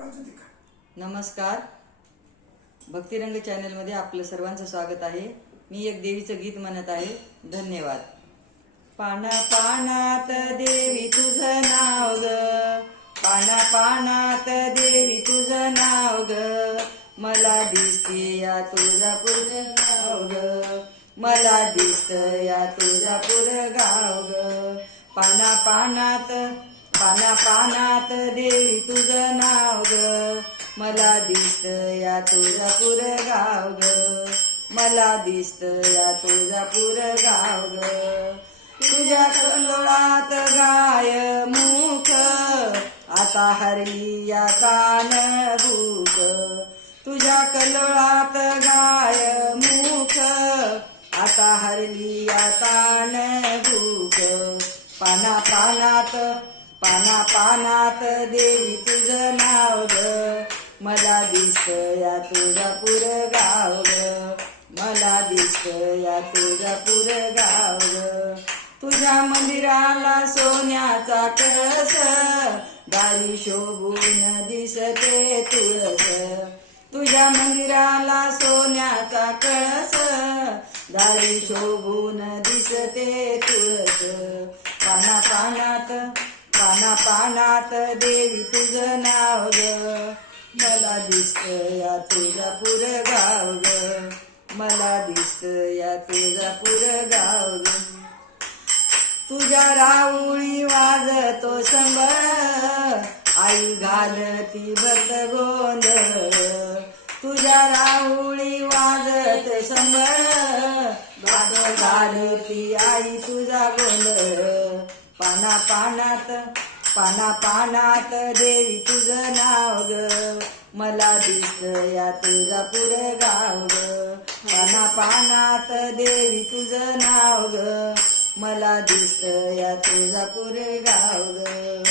नमस्कार, भक्तिरंग चॅनलमध्ये आपलं सर्वांचं स्वागत आहे। मी एक देवीचं गीत म्हणत आहे। धन्यवाद। पाना पानात देवी तुझं नाव ग, पाना पानात देवी तुझं नाव ग, मला दिसते या तुळजापूर गाव ग, मला दिसतं या तुळजापूर गाव ग। पाना पानात पाना पानात देवी तुझं नाव ग, मला दिसतं या तुळजापूर गाव ग, मला दिसतं या तुळजापूर गाव ग। तुझ्या कल्लोळात गाय मुख, आता हरली या तान भूक, तुझ्या कल्लोळात गाय मुख, आता हरली या तान भूक। पाना पानात पाना पानात देवी तुझं नाव ग, मला दिसतं या तुळजापूर गाव ग, मला दिसतं या तुळजापूर गाव ग। तुझ्या मंदिराला सोन्याचा कळस, दारी शोभून दिसते तुळस, तुझ्या मंदिराला सोन्याचा कळस, दारी शोभून दिसते तुळस। पाना पानात पाना पानात देवी तुझं नाव ग, मला दिसतं या तुळजापूर गाव ग, मला दिसतं या तुळजापूर गाव ग। तुझ्या राऊळी वाजतो संबळ, आई घालती भक्त गोंधळ, तुझ्या राऊळी वाजत संबळ, भक्त घालती आई तुझा गोंधळ। पाना पानात पाना पानात देवी तुझं नाव ग, मला दिसतं या तुळजापूर गाव ग, पाना पानात देवी तुझं नाव ग, मला दिसतं या तुळजापूर गाव ग।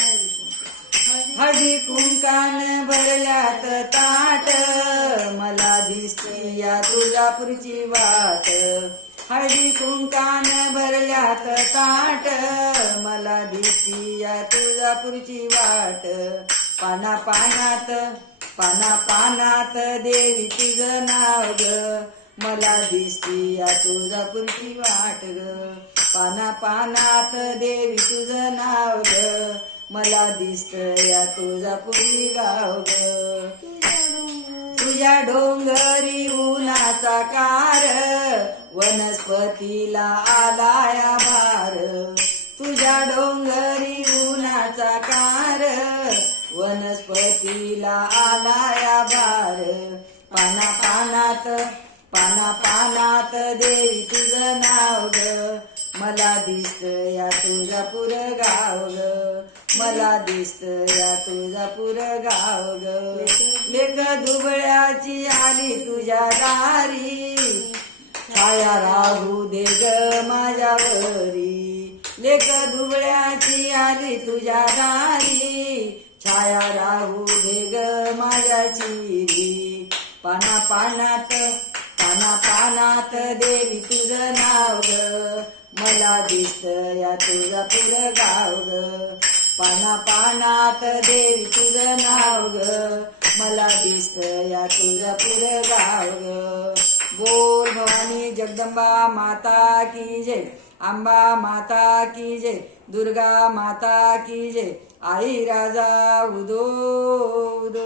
हळदी कुंकान भरल्यात ताट, मला दिसते या तुळजापूरची वाट, हळदी कुंकान भरल्यात ताट, मला दिसती या तुळजापूरची वाट। पाना पानात पाना पानात देवी तुझं नाव ग, मला दिसती या तुळजापूरची वाट ग, पाना पानात देवी तुझं नाव ग, मला दिसतं या तुळजापुरी गाव ग। तुझ्या डोंगरी उन्हाचा कार, वनस्पतीला आलाया भार, तुझ्या डोंगरी उन्हाचा कार, वनस्पतीला आलाया भार। पाना पानात पाना पानात देवी तुझं नाव ग, मला दिसतं या तुळजापूर गाव ग, मला दिसतं या तुळजापूर गाव ग। लेक दुबळ्याची आली तुझ्या दारी, छाया राहू दे ग माझ्यावरी, लेक दुबळ्याची आली तुझ्या दारी, छाया राहू दे ग माझ्या चिरी। पाना पानात पाना पानात देवी तुझं नाव ग, मला दिसतं या तुळजापूर गाव ग, पाना पानात देवी तुझं नाव ग, मला दिसतं या तुळजापूर गाव ग। बोल भवानी जगदंबा माता की जय, अंबा माता की जय, दुर्गा माता की जय, आई राजा उदो उदो।